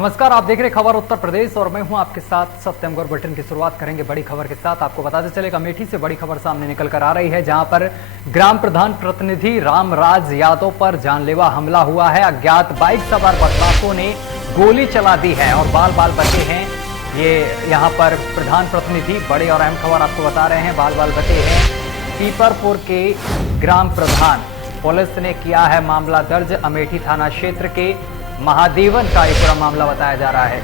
नमस्कार, आप देख रहे खबर उत्तर प्रदेश और मैं हूं आपके साथ सत्यम गौर। बुलेटिन की शुरुआत करेंगे बड़ी खबर के साथ। आपको बताते चले अमेठी से बड़ी खबर सामने निकल कर आ रही है, जहां पर ग्राम प्रधान प्रतिनिधि रामराज यादव पर जानलेवा हमला हुआ है। अज्ञात बाइक सवार बदमाशों ने गोली चला दी है और बाल बाल बचे हैं। ये यहाँ पर प्रधान प्रतिनिधि, बड़े और अहम खबर आपको बता रहे हैं, बाल बाल बचे हैं। पीपरपुर के ग्राम प्रधान, पुलिस ने किया है मामला दर्ज। अमेठी थाना क्षेत्र के महादेवन का ये पूरा मामला बताया जा रहा है।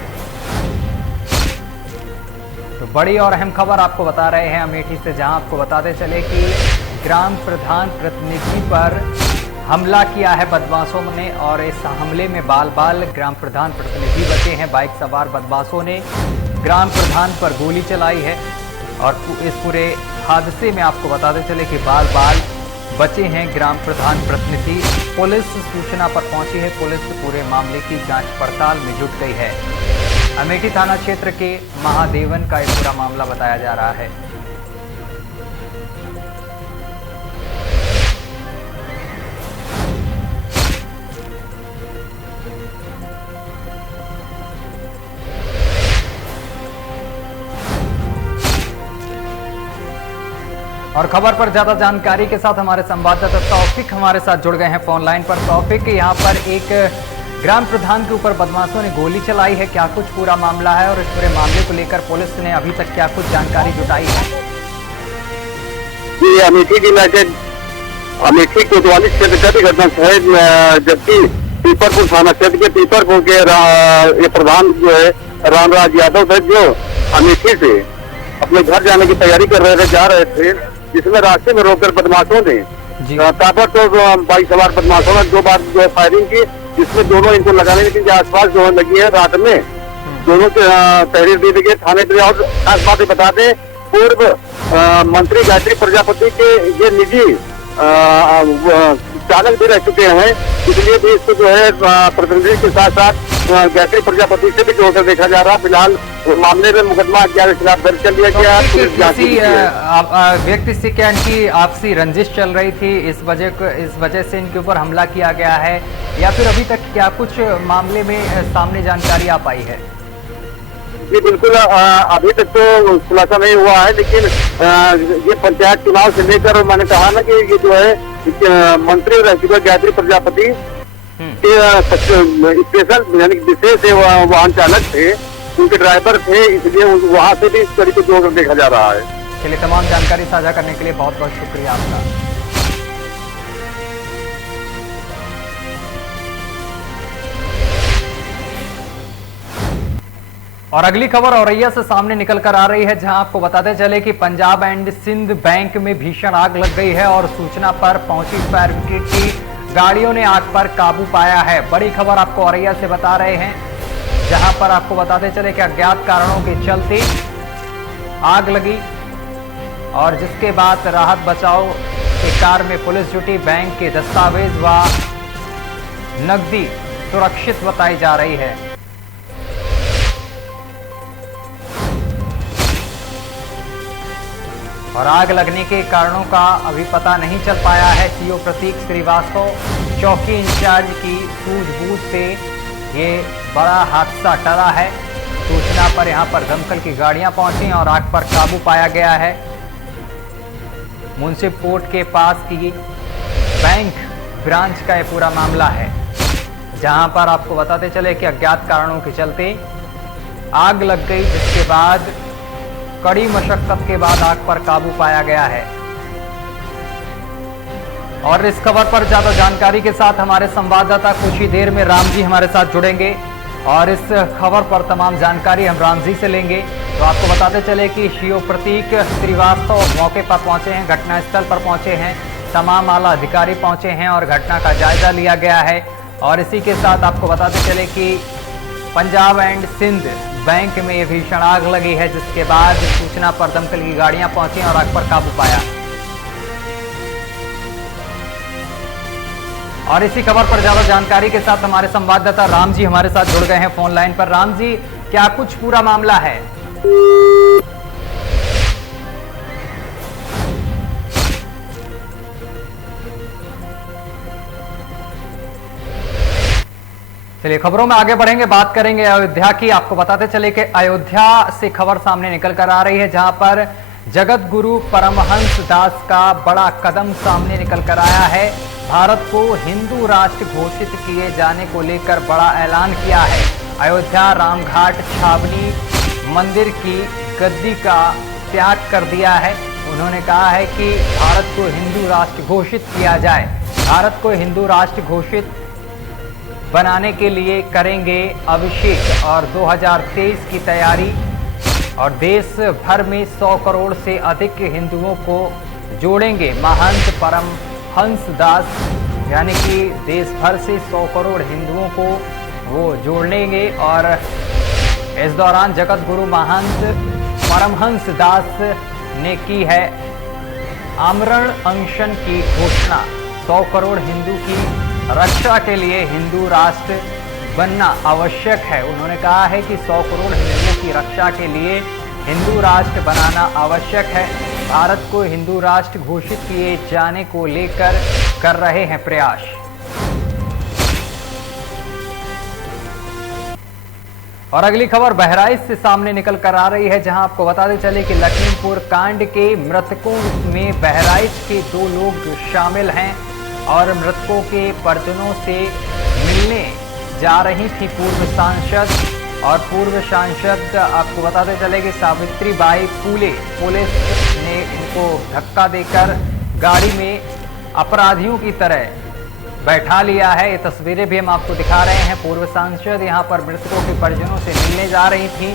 तो बड़ी और अहम खबर आपको बता रहे हैं अमेठी से, जहां आपको बताते चले कि ग्राम प्रधान प्रतिनिधि पर हमला किया है बदमाशों ने और इस हमले में बाल बाल ग्राम प्रधान प्रतिनिधि बचे हैं। बाइक सवार बदमाशों ने ग्राम प्रधान पर गोली चलाई है और इस पूरे हादसे में आपको बताते चले कि बाल बाल बचे हैं ग्राम प्रधान प्रतिनिधि। पुलिस सूचना पर पहुंची है। पुलिस पूरे मामले की जांच पड़ताल में जुट गई है। अमेठी थाना क्षेत्र के महादेवन का एक पूरा मामला बताया जा रहा है। और खबर पर ज्यादा जानकारी के साथ हमारे संवाददाता तौफिक हमारे साथ जुड़ गए हैं फोन लाइन पर। तौफिक, यहाँ पर एक ग्राम प्रधान के ऊपर बदमाशों ने गोली चलाई है, क्या कुछ पूरा मामला है और इस पूरे मामले को लेकर पुलिस ने अभी तक क्या कुछ जानकारी जुटाई है? जी, अमेठी जिला के अमेठी कोतवाली क्षेत्र की घटना है, जबकि पीपरपुर थाना क्षेत्र के पीपरपुर के ये प्रधान जो है रामराज यादव थे, जो अमेठी से अपने घर जाने की तैयारी कर रहे थे, जा रहे थे, जिसमें रास्ते में रोककर बदमाशों ने ताबड़तोड़ बाइक सवार बदमाशों ने 2 बार जो फायरिंग की, जिसमें दोनों इनको लगाने के आसपास जो लगी है, रात में दोनों के तहरीर दी गई थाने पर। और खास बात बता दें, पूर्व मंत्री गायत्री प्रजापति के ये निजी चालक भी रह चुके हैं, इसलिए भी इसको जो है प्रतिनिधि के साथ साथ गायत्री प्रजापति से भी जोड़कर देखा जा रहा। फिलहाल मामले में मुकदमा के खिलाफ दर्ज कर लिया गया। किसी व्यक्ति से क्या इनकी आपसी रंजिश चल रही थी, इस वजह से इनके ऊपर हमला किया गया है, या फिर अभी तक क्या कुछ मामले में सामने जानकारी आ पाई है? जी बिल्कुल, अभी तक तो खुलासा नहीं हुआ है, लेकिन ये पंचायत चुनाव से लेकर मैंने कहा ना कि ये जो है मंत्री रह चुके गायत्री प्रजापति स्पेशल यानी विशेष वाहन चालक थे, उनके ड्राइवर थे, इसलिए वहां से भी इस तरीके से जोड़कर देखा जा रहा है। चलिए, तमाम जानकारी साझा करने के लिए बहुत बहुत शुक्रिया आपका। और अगली खबर औरैया से सामने निकल कर आ रही है, जहां आपको बताते चले कि पंजाब एंड सिंध बैंक में भीषण आग लग गई है और सूचना पर पहुंची फायर ब्रिगेड की गाड़ियों ने आग पर काबू पाया है। बड़ी खबर आपको औरैया से बता रहे हैं, जहां पर आपको बताते चले कि अज्ञात कारणों के चलते आग लगी और जिसके बाद राहत बचाव के कार्य में पुलिस जुटी। बैंक के दस्तावेज व नकदी सुरक्षित बताई जा रही है। और आग लगने के कारणों का अभी पता नहीं चल पाया है। सीओ प्रतीक श्रीवास्तव चौकी इंचार्ज की सूझबूझ से ये बड़ा हादसा टला है। सूचना पर यहां पर दमकल की गाड़ियां पहुंची और आग पर काबू पाया गया है। मुंसिफ कोर्ट के पास की बैंक ब्रांच का ये पूरा मामला है, जहां पर आपको बताते चले कि अज्ञात कारणों के चलते आग लग गई, जिसके बाद कड़ी मशक्कत के बाद आग पर काबू पाया गया है। और इस खबर पर ज्यादा जानकारी के साथ हमारे संवाददाता कुछ ही देर में राम जी हमारे साथ जुड़ेंगे और इस खबर पर तमाम जानकारी हम राम जी से लेंगे। तो आपको बताते चले कि सीओ प्रतीक श्रीवास्तव मौके पर पहुंचे हैं, घटनास्थल पर पहुंचे हैं, तमाम आला अधिकारी पहुंचे हैं और घटना का जायजा लिया गया है। और इसी के साथ आपको बताते चले कि पंजाब एंड सिंध बैंक में ये भीषण आग लगी है, जिसके बाद सूचना पर दमकल की गाड़ियां पहुंची और आग पर काबू पाया। और इसी खबर पर ज्यादा जानकारी के साथ हमारे संवाददाता राम जी हमारे साथ जुड़ गए हैं फोन लाइन पर। राम जी, क्या कुछ पूरा मामला है? चलिए खबरों में आगे बढ़ेंगे, बात करेंगे अयोध्या की। आपको बताते चले कि अयोध्या से खबर सामने निकल कर आ रही है, जहां पर जगत गुरु परमहंस दास का बड़ा कदम सामने निकल कर आया है। भारत को हिंदू राष्ट्र घोषित किए जाने को लेकर बड़ा ऐलान किया है। अयोध्या रामघाट छावनी मंदिर की गद्दी का त्याग कर दिया है। उन्होंने कहा है कि भारत को हिंदू राष्ट्र घोषित किया जाए। भारत को हिंदू राष्ट्र घोषित बनाने के लिए करेंगे अभिषेक और 2023 की तैयारी, और देश भर में 100 करोड़ से अधिक हिंदुओं को जोड़ेंगे महंत परमहंस दास, यानी कि देश भर से 100 करोड़ हिंदुओं को वो जोड़ेंगे। और इस दौरान जगत गुरु महंत परमहंस दास ने की है आमरण अनशन की घोषणा। 100 करोड़ हिंदू की रक्षा के लिए हिंदू राष्ट्र बनना आवश्यक है। उन्होंने कहा है कि 100 करोड़ हिंदुओं की रक्षा के लिए हिंदू राष्ट्र बनाना आवश्यक है। भारत को हिंदू राष्ट्र घोषित किए जाने को लेकर कर रहे हैं प्रयास। और अगली खबर बहराइच से सामने निकल कर आ रही है, जहां आपको बताते चले कि लखीमपुर कांड के मृतकों में बहराइच के 2 लोग शामिल हैं और मृतकों के परिजनों से मिलने जा रही थी पूर्व सांसद। और पूर्व सांसद आपको बताते चले कि सावित्री बाई फूले, पुलिस ने इनको धक्का देकर गाड़ी में अपराधियों की तरह बैठा लिया है। ये तस्वीरें भी हम आपको दिखा रहे हैं। पूर्व सांसद यहां पर मृतकों के परिजनों से मिलने जा रही थी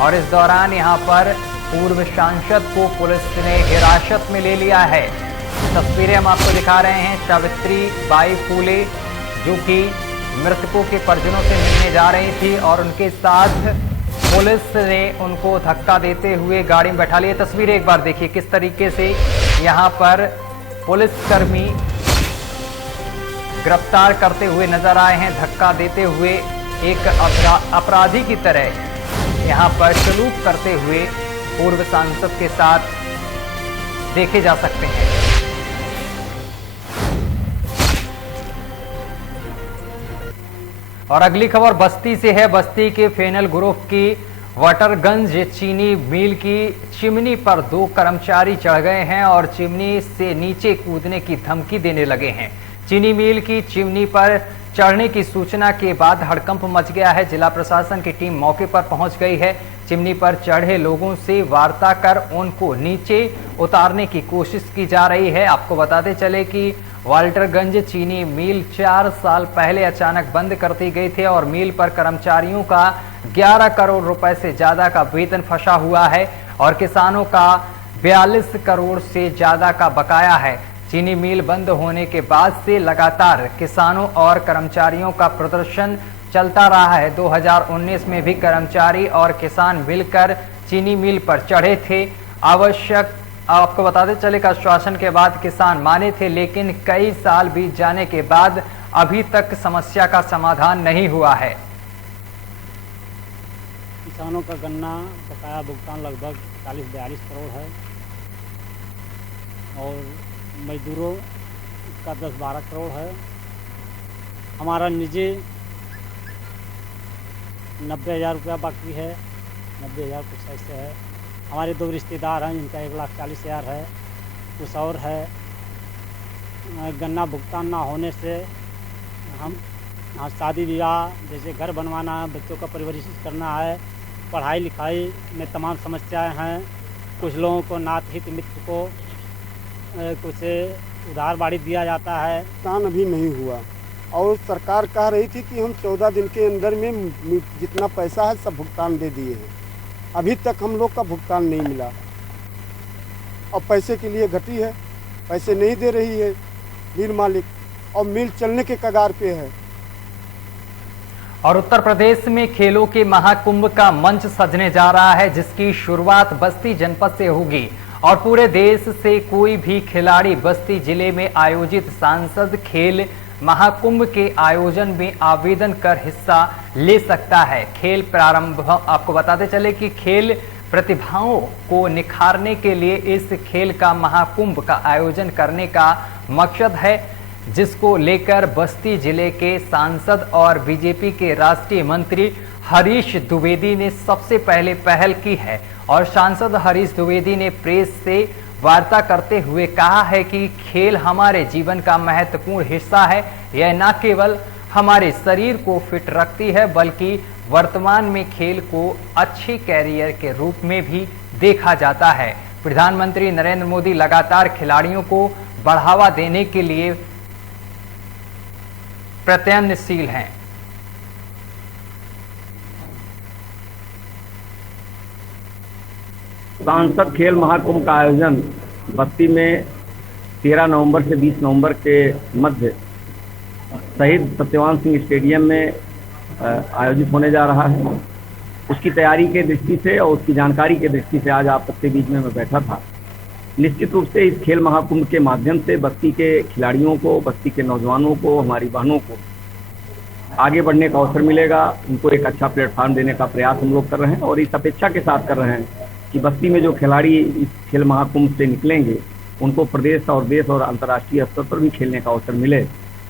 और इस दौरान यहां पर पूर्व सांसद को पुलिस ने हिरासत में ले लिया है। तस्वीरें हम आपको दिखा रहे हैं। सावित्री बाई फूले जो कि मृतकों के परिजनों से मिलने जा रही थी और उनके साथ पुलिस ने उनको धक्का देते हुए गाड़ी में बैठा लिया। तस्वीरें एक बार देखिए किस तरीके से यहां पर पुलिसकर्मी गिरफ्तार करते हुए नजर आए हैं, धक्का देते हुए एक अपराधी की तरह यहां पर सलूक करते हुए पूर्व सांसद के साथ देखे जा सकते हैं। और अगली खबर बस्ती से है। बस्ती के फेनल ग्रुप की वाटरगंज चीनी मिल की चिमनी पर 2 कर्मचारी चढ़ गए हैं और चिमनी से नीचे कूदने की धमकी देने लगे हैं। चीनी मिल की चिमनी पर चढ़ने की सूचना के बाद हड़कंप मच गया है। जिला प्रशासन की टीम मौके पर पहुंच गई है। चिमनी पर चढ़े लोगों से वार्ता कर उनको नीचे उतारने की कोशिश की जा रही है। आपको बताते चले कि वाल्टरगंज चीनी मिल 4 साल पहले अचानक बंद कर दी गई थी और मिल पर कर्मचारियों का 11 करोड़ रुपए से ज्यादा का वेतन फंसा हुआ है और किसानों का 42 करोड़ से ज्यादा का बकाया है। चीनी मिल बंद होने के बाद से लगातार किसानों और कर्मचारियों का प्रदर्शन चलता रहा है। 2019 में भी कर्मचारी और किसान मिलकर चीनी मिल पर चढ़े थे। आपको बताते चले कि आश्वासन के बाद किसान माने थे, लेकिन कई साल बीत जाने के बाद अभी तक समस्या का समाधान नहीं हुआ है। किसानों का गन्ना बकाया भुगतान लगभग 40-42 करोड़ है और मजदूरों का 10-12 करोड़ है। हमारा निजी 90,000 रुपया बाकी है, 90,000 कुछ ऐसे है। हमारे 2 रिश्तेदार हैं जिनका 1,40,000 है। कुछ और है गन्ना भुगतान ना होने से हम शादी विवाह जैसे घर बनवाना है, बच्चों का परवरिश करना है, पढ़ाई लिखाई में तमाम समस्याएं हैं। कुछ लोगों को नात हित मित्र को कुछ उधार बाड़ी दिया जाता है। भुगतान अभी नहीं हुआ और सरकार कह रही थी कि हम 14 दिन के अंदर में जितना पैसा है सब भुगतान दे दिए हैं। अभी तक हम लोग का भुगतान नहीं मिला और पैसे के लिए घटी है, पैसे नहीं दे रही है मिल मालिक और मिल चलने के कगार पे है। और उत्तर प्रदेश में खेलों के महाकुंभ का मंच सजने जा रहा है, जिसकी शुरुआत बस्ती जनपद से होगी और पूरे देश से कोई भी खिलाड़ी बस्ती जिले में आयोजित सांसद खेल महाकुंभ के आयोजन में आवेदन कर हिस्सा ले सकता है। खेल प्रारंभ आपको बताते चले कि खेल प्रतिभाओं को निखारने के लिए इस खेल का महाकुंभ का आयोजन करने का मकसद है। जिसको लेकर बस्ती जिले के सांसद और बीजेपी के राष्ट्रीय मंत्री हरीश द्विवेदी ने सबसे पहले पहल की है। और सांसद हरीश द्विवेदी ने प्रेस से वार्ता करते हुए कहा है कि खेल हमारे जीवन का महत्वपूर्ण हिस्सा है। यह न केवल हमारे शरीर को फिट रखती है बल्कि वर्तमान में खेल को अच्छे कैरियर के रूप में भी देखा जाता है। प्रधानमंत्री नरेंद्र मोदी लगातार खिलाड़ियों को बढ़ावा देने के लिए प्रयत्नशील हैं। सांसद खेल महाकुंभ का आयोजन बस्ती में 13 नवंबर से 20 नवंबर के मध्य शहीद सत्यवान सिंह स्टेडियम में आयोजित होने जा रहा है। उसकी तैयारी के दृष्टि से और उसकी जानकारी के दृष्टि से आज आप सबके बीच में मैं बैठा था। निश्चित रूप से इस खेल महाकुंभ के माध्यम से बस्ती के खिलाड़ियों को, बस्ती के नौजवानों को, हमारी बहनों को आगे बढ़ने का अवसर मिलेगा। उनको एक अच्छा प्लेटफॉर्म देने का प्रयास हम लोग कर रहे हैं और इस अपेक्षा के साथ कर रहे हैं कि बस्ती में जो खिलाड़ी इस खेल महाकुंभ से निकलेंगे उनको प्रदेश और देश और अंतर्राष्ट्रीय स्तर पर भी खेलने का अवसर मिले,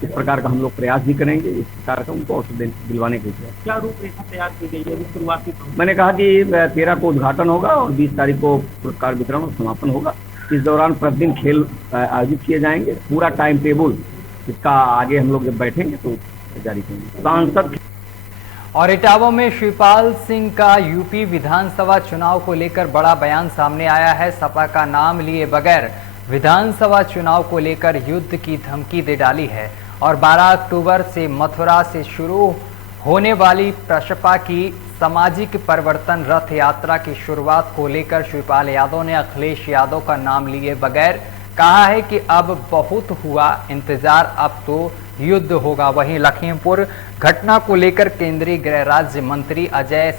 इस प्रकार का हम लोग प्रयास भी करेंगे। इस प्रकार का उनको अवसर दिलवाने के लिए क्या रूपरेखा तैयार की गई है? शुरुआती मैंने कहा कि 13 को उद्घाटन होगा और 20 तारीख को पुरस्कार वितरण और समापन होगा। इस दौरान प्रतिदिन खेल आयोजित किए जाएंगे। पूरा टाइम टेबल इसका आगे हम लोग जब बैठेंगे तो जारी करेंगे। सांसद और इटावा में शिवपाल सिंह का यूपी विधानसभा चुनाव को लेकर बड़ा बयान सामने आया है। सपा का नाम लिए बगैर विधानसभा चुनाव को लेकर युद्ध की धमकी दे डाली है। और 12 अक्टूबर से मथुरा से शुरू होने वाली प्रसपा की सामाजिक परिवर्तन रथ यात्रा की शुरुआत को लेकर शिवपाल यादव ने अखिलेश यादव का नाम लिए बगैर कहा है कि अब बहुत हुआ इंतजार, अब तो युद्ध होगा। वहीं लखीमपुर घटना को लेकर केंद्रीय गृह राज्य मंत्री अजय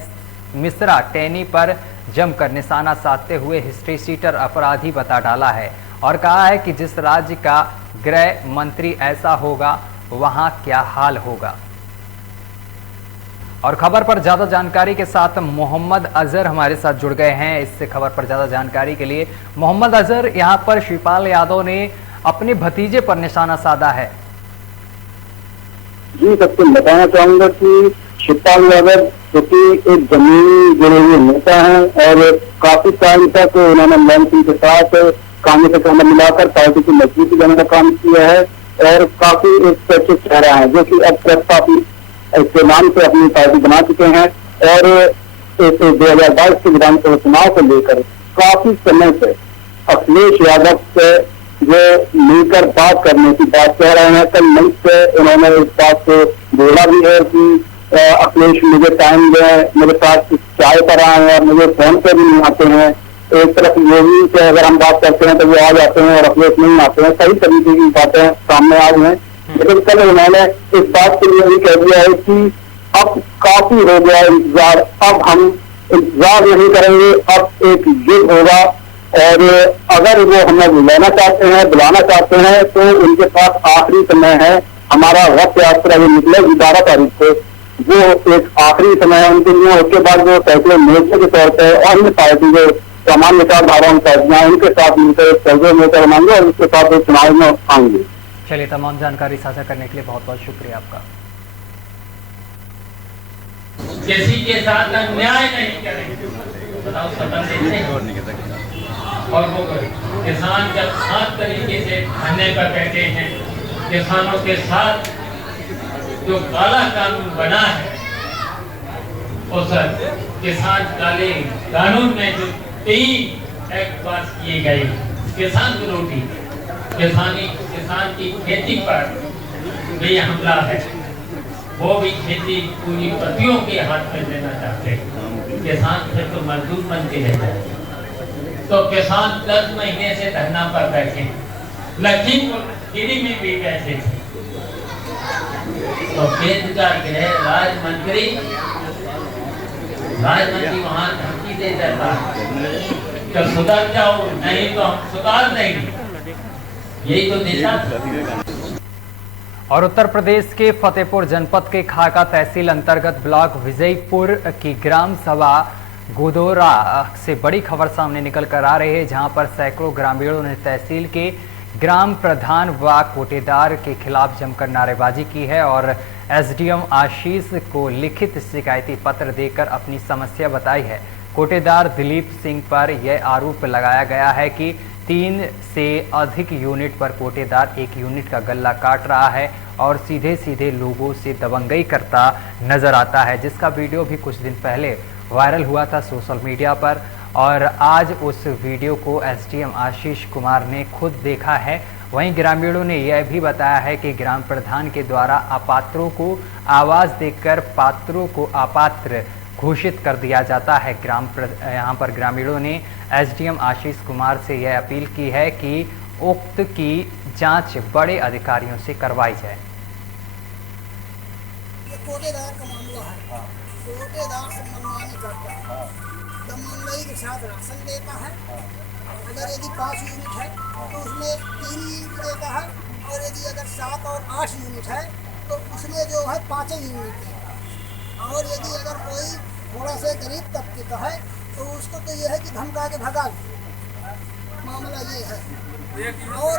मिश्रा टैनी पर जमकर निशाना साधते हुए हिस्ट्री सीटर अपराधी बता डाला है और कहा है कि जिस राज्य का गृह मंत्री ऐसा होगा वहां क्या हाल होगा। और खबर पर ज्यादा जानकारी के साथ मोहम्मद अजहर हमारे साथ जुड़ गए हैं। इससे खबर पर ज्यादा जानकारी के लिए मोहम्मद अजहर, यहां पर शिवपाल यादव ने अपने भतीजे पर निशाना साधा है। जी, सबको बताना चाहूंगा कि शिवपाल यादव क्योंकि एक जमीनी जुड़े हुए नेता हैं और काफी टाइम तक उन्होंने मोहन सिंह के साथ कांग्रेस से कांधा मिलाकर पार्टी की मजबूती करने का काम किया है और काफी एक चर्चित चेहरा है जो कि अब प्रस्ताव इसके नाम से अपनी पार्टी बना चुके हैं। और 2022 के विधानसभा चुनाव को लेकर काफी समय से अखिलेश यादव से जो मिलकर बात करने की बात कह रहे हैं। कल मंच से उन्होंने इस बात को बोला भी है कि अखिलेश मुझे टाइम दें, मेरे साथ चाय पर आए और मुझे फोन पे भी नहीं आते हैं। एक तरफ योगी से अगर हम बात करते हैं तो वो आ जाते हैं और अखिलेश नहीं आते हैं। कई तरीके की बातें सामने आई हैं, लेकिन कल उन्होंने इस बात के लिए भी कह दिया है कि अब काफी हो गया इंतजार, अब हम इंतजार नहीं करेंगे, अब एक युद्ध होगा। और अगर वो हमें बुलाना चाहते हैं तो उनके पास आखिरी समय है। हमारा रथ यात्रा जो निकलेगी 12 तारीख को, वो एक आखिरी समय है उनके लिए। उसके बाद वो फैसले मोर्चे के तौर पर अन्य पार्टी जो समान विचारधाराओं पार्टियां उनके साथ मिलकर फैसले मोर्चा बनाएंगे और उसके साथ वो चुनाव में आएंगे। चलिए, तमाम जानकारी साझा करने के लिए बहुत बहुत शुक्रिया आपका। किसी के साथ अन्याय नहीं करेंगे, बताओ और वो किसान जब सात तरीके से खाने पर बैठे हैं, किसानों के साथ जो काला कानून बना है उस किसान काले कानून में जो 3 एक्ट पास किए गए, किसान विरोधी, किसान की खेती पर भी हमला है, वो भी खेती पूंजीपतियों के हाथ में देना चाहते हैं। किसान फिर तो मजदूर बन के रह जाए। तो किसान 10 महीने से धरना पर बैठे, लखीमपुर खीरी में भी बैठे थे। तो केंद्र का गृह राज्य मंत्री वहां धमकी दे देता तो सुधर जाओ, नहीं तो हम सुधार देंगे। यही तो दिशा। और उत्तर प्रदेश के फतेहपुर जनपद के खाका तहसील अंतर्गत ब्लॉक विजयपुर की ग्राम सभा गोदोरा से बड़ी खबर सामने निकल कर आ रही है, जहां पर सैकड़ों ग्रामीणों ने तहसील के ग्राम प्रधान व कोटेदार के खिलाफ जमकर नारेबाजी की है और एसडीएम आशीष को लिखित शिकायती पत्र देकर अपनी समस्या बताई है। कोटेदार दिलीप सिंह पर यह आरोप लगाया गया है कि 3 से अधिक यूनिट पर कोटेदार 1 यूनिट का गल्ला काट रहा है और सीधे सीधे लोगों से दबंगई करता नजर आता है, जिसका वीडियो भी कुछ दिन पहले वायरल हुआ था सोशल मीडिया पर। और आज उस वीडियो को एसडीएम आशीष कुमार ने खुद देखा है। वहीं ग्रामीणों ने यह भी बताया है कि ग्राम प्रधान के द्वारा अपात्रों को आवाज़ देकर पात्रों को अपात्र घोषित कर दिया जाता है। यहाँ पर ग्रामीणों ने एसडीएम आशीष कुमार से यह अपील की है कि उक्त की जांच बड़े अधिकारियों से करवाई जाए। कोटेदार का मामला है। कोटेदार से मनमानी करता है, दमनई के साथ राशन देता है। अगर यदि 5 यूनिट है तो उसमें 3 यूनिट देता है, और यदि अगर 7 और 8 यूनिट है तो उसमें जो है 5 यूनिट देता है। और यदि अगर कोई थोड़ा सा गरीब तबके का है तो उसको तो यह है कि धमका के भगा दे। मामला ये है। और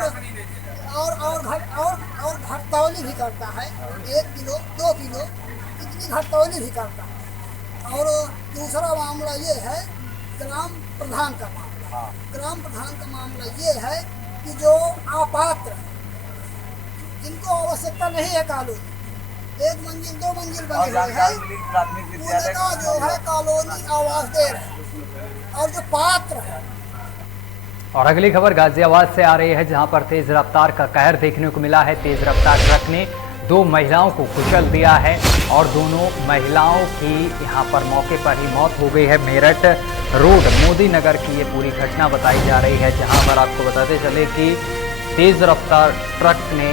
घटतौली भी करता है, 1 किलो 2 किलो इतनी घटतौली भी करता है। और दूसरा मामला ये है ग्राम प्रधान का मामला। ग्राम प्रधान का मामला ये है कि जो अपात्र हैं, जिनको आवश्यकता नहीं है कॉलोनी, 1 मंजिल 2 मंजिल बने हुए हैं, उनका जो है कॉलोनी आवास दे रहे हैं। और जो पात्र है। और अगली खबर गाजियाबाद से आ रही है, जहां पर तेज रफ्तार का कहर देखने को मिला है। तेज रफ्तार ट्रक ने 2 महिलाओं को कुचल दिया है और दोनों महिलाओं की यहां पर मौके पर ही मौत हो गई है। मेरठ रोड मोदी नगर की ये पूरी घटना बताई जा रही है, जहां पर आपको बताते चले कि तेज रफ्तार ट्रक ने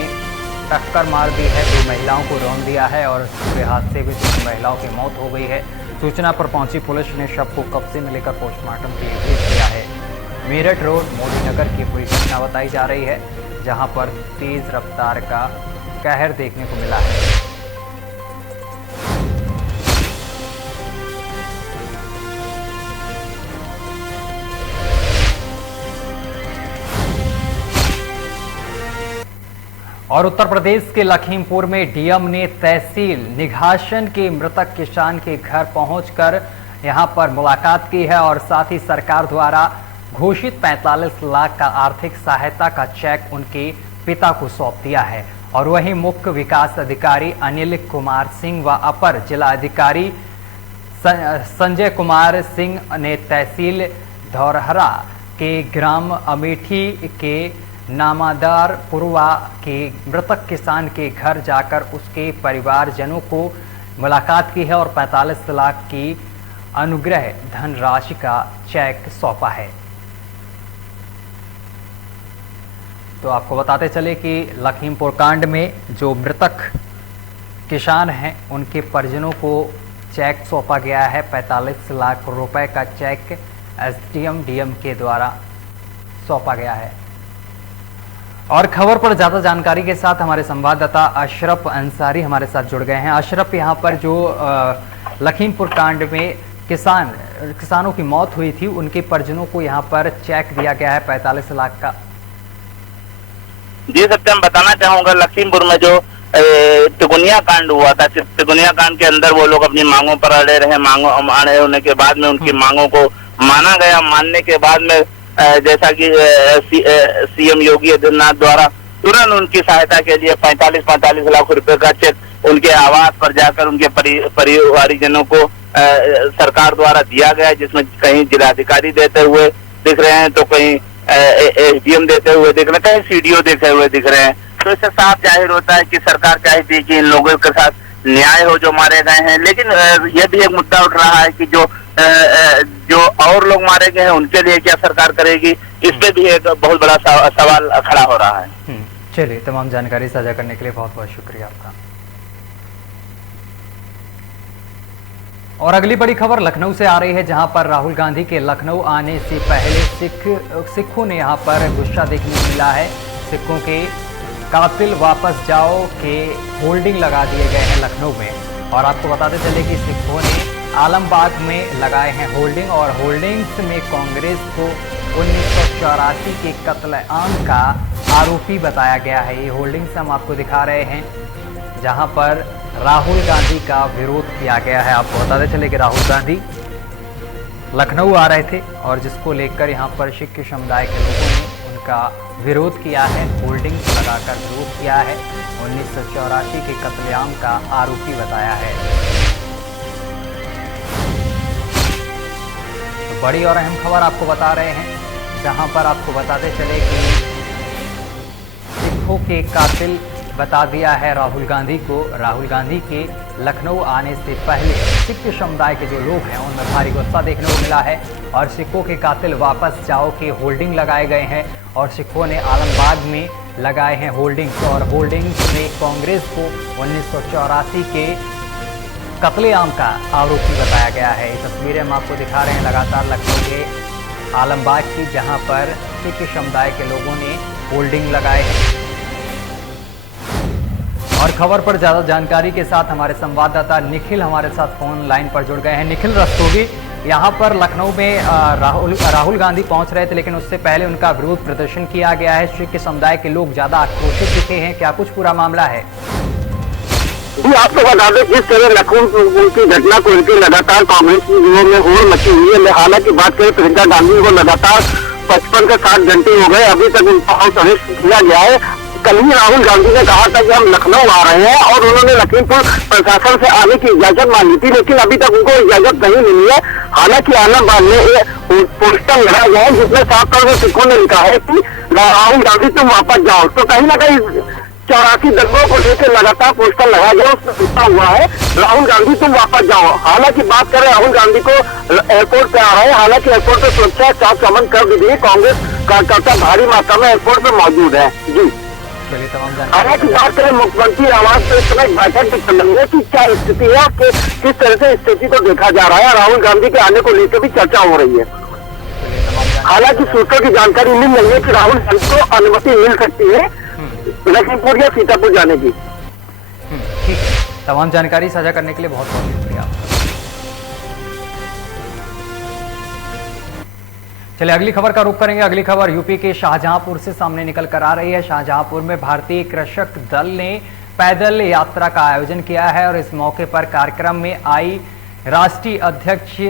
टक्कर मार दी है, 2 महिलाओं को रौंद दिया है और पूरे हादसे में 2 महिलाओं की मौत हो गई है। सूचना पर पहुंची पुलिस ने शव को कब्जे में लेकर पोस्टमार्टम के लिए भेज दिया है। मेरठ रोड मोदी नगर की पूरी घटना बताई जा रही है, जहां पर तेज रफ्तार का कहर देखने को मिला है। और उत्तर प्रदेश के लखीमपुर में डीएम ने तहसील निघासन के मृतक किसान के घर पहुंचकर यहां पर मुलाकात की है और साथ ही सरकार द्वारा घोषित 45 लाख का आर्थिक सहायता का चेक उनके पिता को सौंप दिया है। और वहीं मुख्य विकास अधिकारी अनिल कुमार सिंह व अपर जिलाधिकारी संजय कुमार सिंह ने तहसील धौरहरा के ग्राम अमेठी के नामादार पुरवा के मृतक किसान के घर जाकर उसके परिवारजनों को मुलाकात की है और 45 लाख की अनुग्रह धनराशि का चेक सौंपा है। तो आपको बताते चले कि लखीमपुर कांड में जो मृतक किसान हैं उनके परिजनों को चेक सौंपा गया है। 45 लाख रुपए का चेक एसडीएम डीएम के द्वारा सौंपा गया है। और खबर पर ज़्यादा जानकारी के साथ हमारे संवाददाता अशरफ अंसारी हमारे साथ जुड़ गए हैं। अशरफ, यहाँ पर जो लखीमपुर कांड में किसानों की मौत हुई थी, उनके परिजनों को यहाँ पर चेक दिया गया है 45 लाख का। जी सत्यम, बताना चाहूंगा लखीमपुर में जो तिगुनिया कांड हुआ था, तिगुनिया कांड के अंदर वो लोग अपनी मांगों पर अड़े रहे। अड़े होने के बाद में उनकी मांगों को माना गया। मानने के बाद में जैसा कि सीएम योगी आदित्यनाथ द्वारा तुरंत उनकी सहायता के लिए 45 लाख रुपए का चेक उनके आवास पर जाकर उनके परिवारजनों को सरकार द्वारा दिया गया, जिसमें कहीं जिलाधिकारी देते हुए दिख रहे हैं तो कहीं एसडीएम देते हुए दिख रहे हैं, कहीं सीडीओ देते हुए दिख रहे हैं। तो इससे साफ जाहिर होता है कि सरकार चाहती है कि इन लोगों के साथ न्याय हो जो मारे गए हैं। लेकिन यह भी एक मुद्दा उठ रहा है कि जो और लोग मारे गए हैं उनके लिए क्या सरकार करेगी, इस पे भी एक बहुत बड़ा सवाल खड़ा हो रहा है। चलिए, तमाम जानकारी साझा करने के लिए बहुत बहुत शुक्रिया आपका। और अगली बड़ी खबर लखनऊ से आ रही है, जहां पर राहुल गांधी के लखनऊ आने से पहले सिखों ने यहां पर गुस्सा देखने को मिला है। सिखों के कातिल वापस जाओ के होल्डिंग लगा दिए गए हैं लखनऊ में। और आपको बताते चले कि सिखों ने आलमबाग में लगाए हैं होल्डिंग, और होल्डिंग्स में कांग्रेस को 1984 के कत्लेआम का आरोपी बताया गया है। ये होल्डिंग्स हम आपको दिखा रहे हैं जहां पर राहुल गांधी का विरोध किया गया है। आपको बताते चले कि राहुल गांधी लखनऊ आ रहे थे और जिसको लेकर यहां पर सिख समुदाय के लोगों ने उनका विरोध किया है, होल्डिंग्स लगाकर विरोध किया है। 1984 के कत्लेआम का आरोपी बताया है। तो बड़ी और अहम खबर आपको बता रहे हैं जहां पर आपको बताते चले कि सिखों के कातिल बता दिया है राहुल गांधी को। राहुल गांधी के लखनऊ आने से पहले सिख समुदाय के जो लोग हैं उनमें भारी गुस्सा देखने को मिला है और सिखों के कातिल वापस जाओ के होल्डिंग लगाए गए हैं और सिखों ने आलमबाग में लगाए हैं होल्डिंग्स और होल्डिंग्स में कांग्रेस को 1984 के कत्लेआम का आरोपी बताया गया है। ये तस्वीरें हम आपको दिखा रहे हैं लगातार लखनऊ के आलमबाग की, जहां पर सिख समुदाय के लोगों ने होल्डिंग लगाए हैं। और खबर पर ज्यादा जानकारी के साथ हमारे संवाददाता निखिल हमारे साथ फोन लाइन पर जुड़ गए हैं। निखिल रस्तोगी, यहाँ पर लखनऊ में राहुल गांधी पहुंच रहे थे लेकिन उससे पहले उनका विरोध प्रदर्शन किया गया है। सिख समुदाय के लोग ज्यादा आक्रोशित दिखे हैं, क्या कुछ पूरा मामला है? जी आपको बता दें जिस तरह लखनऊ की घटना को लेकर लगातार कांग्रेस की दिनों में होड़ मची हुई है। हालांकि बात करें प्रियंका गांधी को लगातार 55 से 60 घंटे हो गए, अभी तक उनका हाउस अरेस्ट किया गया है। कल ही राहुल गांधी ने कहा था कि हम लखनऊ आ रहे हैं और उन्होंने लखीमपुर प्रशासन से आने की इजाजत मांगी थी, लेकिन अभी तक उनको इजाजत नहीं मिली है। हालांकि आलमबाग में पोस्टर लगाया गया है जिसमें साफ तौर पर सिखों ने लिखा है कि राहुल गांधी तुम वापस जाओ। तो कहीं ना कहीं 84 दंगों को लेकर लगातार पोस्टर लगाया गया, उसमें लिखा हुआ है राहुल गांधी तुम वापस जाओ। हालांकि बात करें राहुल गांधी को एयरपोर्ट पे आ रहे हैं, हालांकि एयरपोर्ट पे सुरक्षा चाक चौबंद कर दी गई। कांग्रेस कार्यकर्ता भारी मात्रा में एयरपोर्ट पे मौजूद है। जी हालांकि बात करें मुख्यमंत्री आवास पे इस समय बैठक भी चल रही है कि क्या स्थिति है, किस तरह से स्थिति को देखा जा रहा है। राहुल गांधी के आने को लेकर भी चर्चा हो रही है। हालांकि सूत्रों की जानकारी मिल रही है कि राहुल गांधी को अनुमति मिल सकती है लखीमपुर या सीतापुर जाने की। ठीक है, तमाम जानकारी साझा करने के लिए बहुत बहुत शुक्रिया। चलिए अगली खबर का रुख करेंगे। अगली खबर यूपी के शाहजहांपुर से सामने निकल कर आ रही है। शाहजहांपुर में भारतीय कृषक दल ने पैदल यात्रा का आयोजन किया है और इस मौके पर कार्यक्रम में आई राष्ट्रीय अध्यक्ष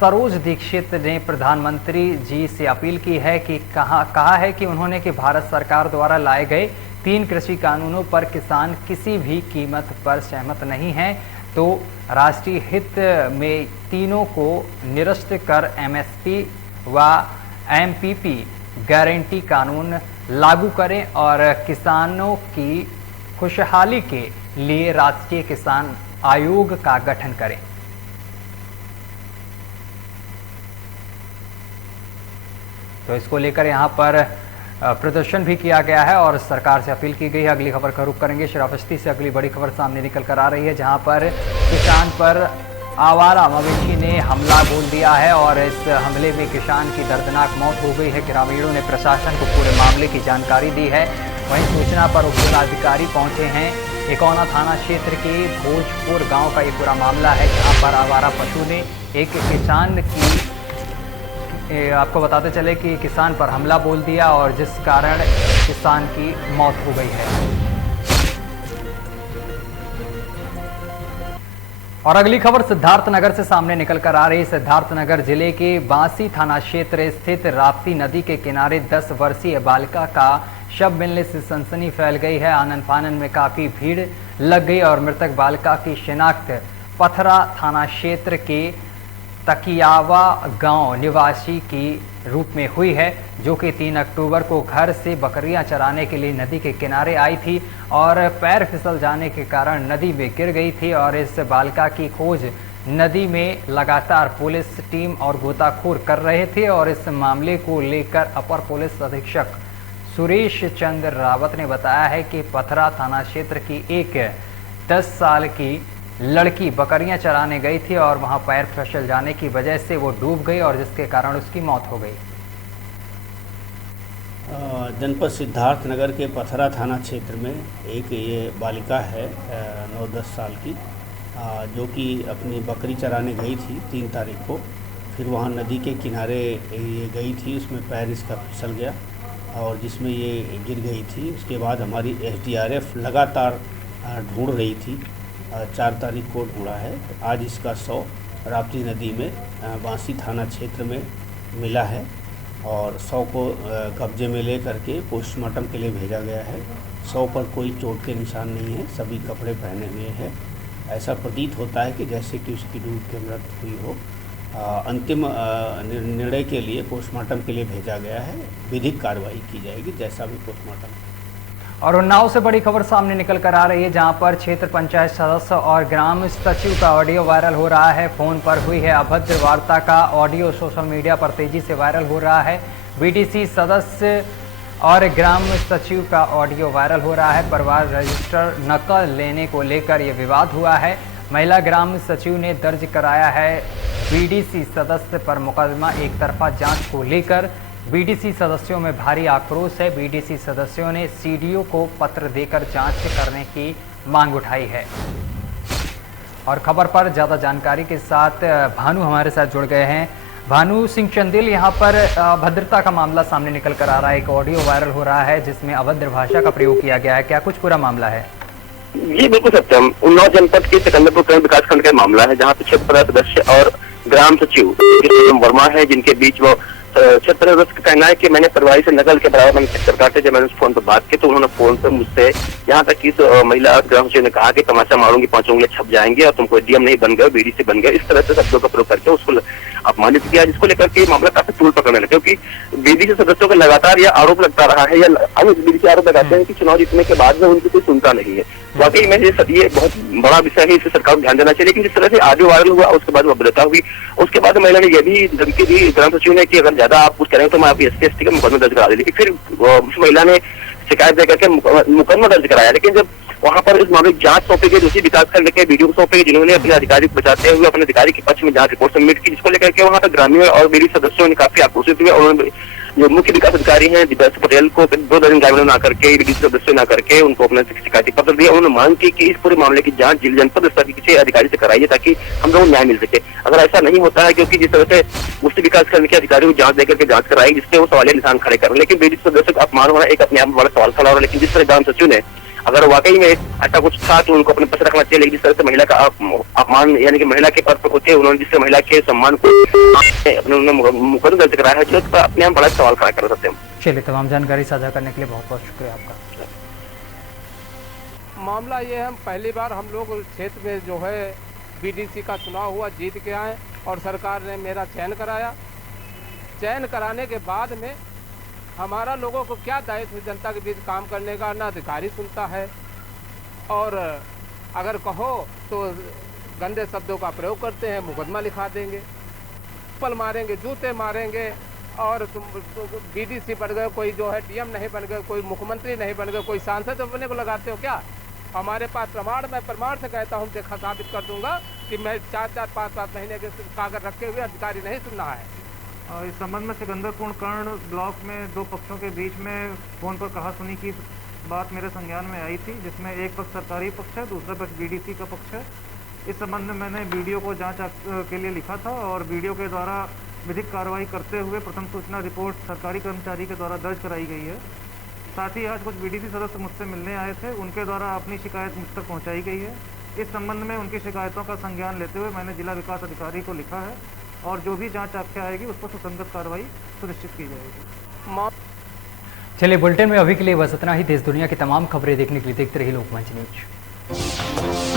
सरोज दीक्षित ने प्रधानमंत्री जी से अपील की है कि कहा है कि उन्होंने कि भारत सरकार द्वारा लाए गए 3 कृषि कानूनों पर किसान किसी भी कीमत पर सहमत नहीं है, तो राष्ट्रीय हित में तीनों को निरस्त कर एमएसपी व एमपीपी गारंटी कानून लागू करें और किसानों की खुशहाली के लिए राष्ट्रीय किसान आयोग का गठन करें। तो इसको लेकर यहां पर प्रदर्शन भी किया गया है और सरकार से अपील की गई है। अगली खबर का रुख करेंगे। श्रावस्ती से अगली बड़ी खबर सामने निकल कर आ रही है जहां पर किसान पर आवारा मवेशी ने हमला बोल दिया है और इस हमले में किसान की दर्दनाक मौत हो गई है। ग्रामीणों ने प्रशासन को पूरे मामले की जानकारी दी है। वहीं सूचना पर उप जिलाधिकारी पहुंचे हैं। इकौना थाना क्षेत्र के भोजपुर गांव का ये पूरा मामला है जहां पर आवारा पशु ने एक किसान की आपको बताते चले कि किसान पर हमला बोल दिया और जिस कारण किसान की मौत हो गई है। और अगली खबर सिद्धार्थनगर से सामने निकल कर आ रही है। सिद्धार्थनगर जिले के बांसी थाना क्षेत्र स्थित राप्ती नदी के किनारे 10 वर्षीय बालिका का शव मिलने से सनसनी फैल गई है। आनन फानन में काफी भीड़ लग गई और मृतक बालिका की शिनाख्त पथरा थाना क्षेत्र के तकियावा गांव निवासी की रूप में हुई है, जो कि 3 अक्टूबर को घर से बकरियां चराने के लिए नदी के किनारे आई थी और पैर फिसल जाने के कारण नदी में गिर गई थी। और इस बालिका की खोज नदी में लगातार पुलिस टीम और गोताखोर कर रहे थे और इस मामले को लेकर अपर पुलिस अधीक्षक सुरेश चंद्र रावत ने बताया है कि पथरा थाना क्षेत्र की एक 10 साल की लड़की बकरियां चराने गई थी और वहां पैर फिसल जाने की वजह से वो डूब गई और जिसके कारण उसकी मौत हो गई। जनपद सिद्धार्थनगर के पथरा थाना क्षेत्र में एक ये बालिका है 9-10 साल की, जो कि अपनी बकरी चराने गई थी 3 तारीख को फिर वहाँ नदी के किनारे ये गई थी, उसमें पैर इसका फिसल गया और जिसमें ये गिर गई थी। उसके बाद हमारी SDRF लगातार ढूंढ रही थी, 4 तारीख को ढूंढा है। तो आज इसका शव राप्ती नदी में बांसी थाना क्षेत्र में मिला है और शव को कब्जे में ले करके पोस्टमार्टम के लिए भेजा गया है। शव पर कोई चोट के निशान नहीं है, सभी कपड़े पहने हुए हैं। ऐसा प्रतीत होता है कि जैसे कि उसकी डूब के मृत्यु हुई हो। अंतिम निर्णय के लिए पोस्टमार्टम के लिए भेजा गया है। विधिक कार्रवाई की जाएगी जैसा भी पोस्टमार्टम। और उन्नाव से बड़ी खबर सामने निकल कर आ रही है, जहां पर क्षेत्र पंचायत सदस्य और ग्राम सचिव का ऑडियो वायरल हो रहा है। फोन पर हुई है अभद्र वार्ता का ऑडियो सोशल मीडिया पर तेजी से वायरल हो रहा है। BDC सदस्य और ग्राम सचिव का ऑडियो वायरल हो रहा है। परिवार रजिस्टर नकल लेने को लेकर यह विवाद हुआ है। महिला ग्राम सचिव ने दर्ज कराया है BDC सदस्य पर मुकदमा। एक तरफा जांच को लेकर BDC सदस्यों में भारी आक्रोश है। BDC सदस्यों ने CDO को पत्र देकर जांच करने की मांग उठाई है। और खबर पर ज़्यादा जानकारी के साथ भानु हमारे साथ जुड़ गए हैं। भानु सिंह चंदेल, यहाँ पर अभद्रता का मामला सामने निकल कर आ रहा है। एक ऑडियो वायरल हो रहा है जिसमें अभद्र भाषा का प्रयोग किया गया है, क्या कुछ पूरा मामला है? जी बिल्कुल सत्यम। उन्नाव जनपद के सिकंदरपुर विकास खंड का मामला है, जहाँ पे क्षेत्र सदस्य और ग्राम सचिव वर्मा है, जिनके बीच वो क्षेत्र सदस्य का कहना है कि मैंने परिवार से नकल के बराबर मैंने चक्कर काटे। जब मैंने उस फोन पर बात की तो उन्होंने फोन पर मुझसे यहाँ तक कि महिला ग्राम सचिव ने कहा कि तमाशा मारूंगी, 5 उंगली छप जाएंगे और तुमको DM नहीं बन गए, BDC बन गए। इस तरह से शब्दों का प्रयोग करके उसको अपमानित किया, जिसको लेकर के मामला काफी तूल पकड़ने लगा, क्योंकि BDC सदस्यों का लगातार यह आरोप लगता रहा है या BDC आरोप लगाते हैं कि चुनाव जीतने के बाद में उनकी कोई सुनता नहीं है। वाकई में ये बहुत बड़ा विषय है, इसे सरकार को ध्यान देना चाहिए। लेकिन जिस तरह से ऑडियो वायरल हुआ उसके बाद अभद्रता हुई, उसके बाद महिला ने यह भी धमकी दी ग्राम सचिव ने कि अगर ज्यादा आप कुछ करेंगे तो मैं आपकी SC/ST का मुकदमा दर्ज करा देगी। फिर उस महिला ने शिकायत देकर के मुकदमा दर्ज कराया। लेकिन जब वहां पर इस मामले की जांच सौंपी गई, दूसरी विकास खंड के BDO को सौंपी गई, जिन्होंने अपने अधिकारी को बचाते हुए अपने अधिकारी के पक्ष में जांच रिपोर्ट सबमिट की, जिसको लेकर के वहां पर ग्रामीण और BDC सदस्यों ने काफी आक्रोशित हुए। उन्होंने जो मुख्य विकास अधिकारी हैं दिव्यांश पटेल को 2 दर्जन ग्रामीणों ना करके BDC सदस्य ना करके उनको अपने शिकायती पत्र दिया। उन्होंने मांग की कि इस पूरे मामले की जांच जिला जनपद स्तर के किसी अधिकारी से कराइए ताकि हम लोगों को न्याय मिल सके। अगर ऐसा नहीं होता है, क्योंकि जिस तरह से मुख्य विकास खंड के अधिकारी को जांच देकर के जांच कराई, जिससे वो सवालिया निशान खड़े कर रहे हैं। लेकिन BDC सदस्य का अपमान होना एक अपने आप में बड़ा सवाल खड़ा हो रहा है। लेकिन जिस तरह ग्राम सचिव ने अगर वाकई में ऐसा कुछ था तो उनको अपने पास रखना चाहिए। लेकिन जिस तरह से महिला का अपमान यानी कि महिला के पद पर होते उन्होंने जिससे महिला के सम्मान को अपने मुकदमा दर्ज कराया है, जो अपने आप बड़ा सवाल खड़ा कर सकते हैं। चलिए, तमाम जानकारी साझा करने के लिए बहुत बहुत शुक्रिया आपका। मामला ये है, पहली बार हम लोग क्षेत्र में जो है BDC का चुनाव हुआ, जीत के आए और सरकार ने मेरा चयन कराया। चयन कराने के बाद में हमारा लोगों को क्या दायित्व जनता के बीच काम करने का, ना अधिकारी सुनता है और अगर कहो तो गंदे शब्दों का प्रयोग करते हैं, मुकदमा लिखा देंगे, पल मारेंगे, जूते मारेंगे और तुम BDC बन गए, कोई जो है DM नहीं बन गए, कोई मुख्यमंत्री नहीं बन गए, कोई सांसद बनने को लगाते हो क्या? हमारे पास प्रमाण, मैं प्रमाण से कहता हूँ, देखा साबित कर दूंगा कि मैं 4-4, 5-5 महीने के कागज रखे हुए अधिकारी नहीं सुन रहा है। इस संबंध में सिकंदरपुर कर्ण ब्लॉक में 2 पक्षों के बीच में फोन पर कहा सुनी की बात मेरे संज्ञान में आई थी, जिसमें एक पक्ष सरकारी पक्ष है, दूसरा पक्ष BDC का पक्ष है। इस संबंध में मैंने BDO को जांच के लिए लिखा था और BDO के द्वारा विधिक कार्रवाई करते हुए प्रथम सूचना रिपोर्ट सरकारी कर्मचारी के द्वारा दर्ज कराई गई है। साथ ही आज कुछ BDC सदस्य मुझसे मिलने आए थे, उनके द्वारा अपनी शिकायत मुझ तक पहुँचाई गई है। इस संबंध में उनकी शिकायतों का संज्ञान लेते हुए मैंने जिला विकास अधिकारी को लिखा है और जो भी जांच आख्या आएगी उस पर सुसंगत कार्रवाई सुनिश्चित की जाएगी। चलिए, बुलेटिन में अभी के लिए बस इतना ही। देश दुनिया की तमाम खबरें देखने के लिए देखते रहिए लोकमंच न्यूज।